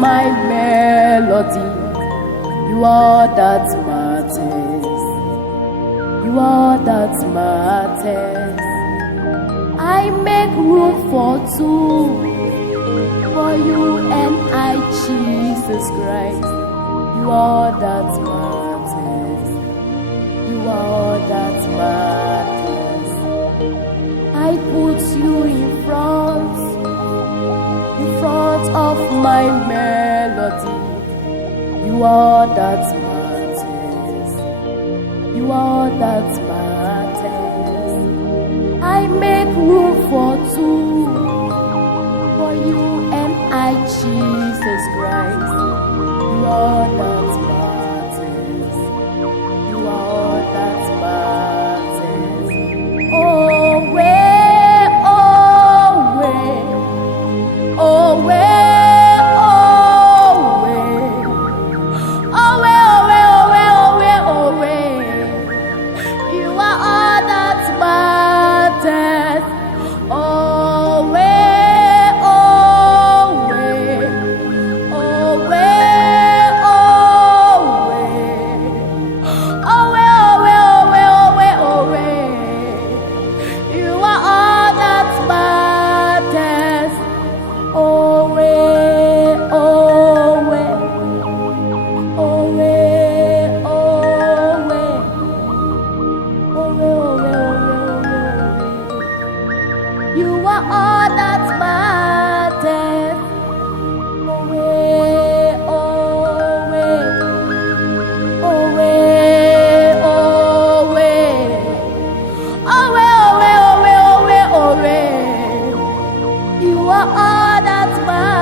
my melody. You are that matters. You are that matters. I make room for two, for you and I, Jesus Christ. You are that matters. You are that matters. I put you in front of my melody. You are that matters. You are that matters. I make room for two, for you and I, Jesus Christ. You are that matters. You are that matters. Oh, where, oh, where, oh, where. You are all that matters. Away, away, away, away, away, away, away, away, away. You are all that matters.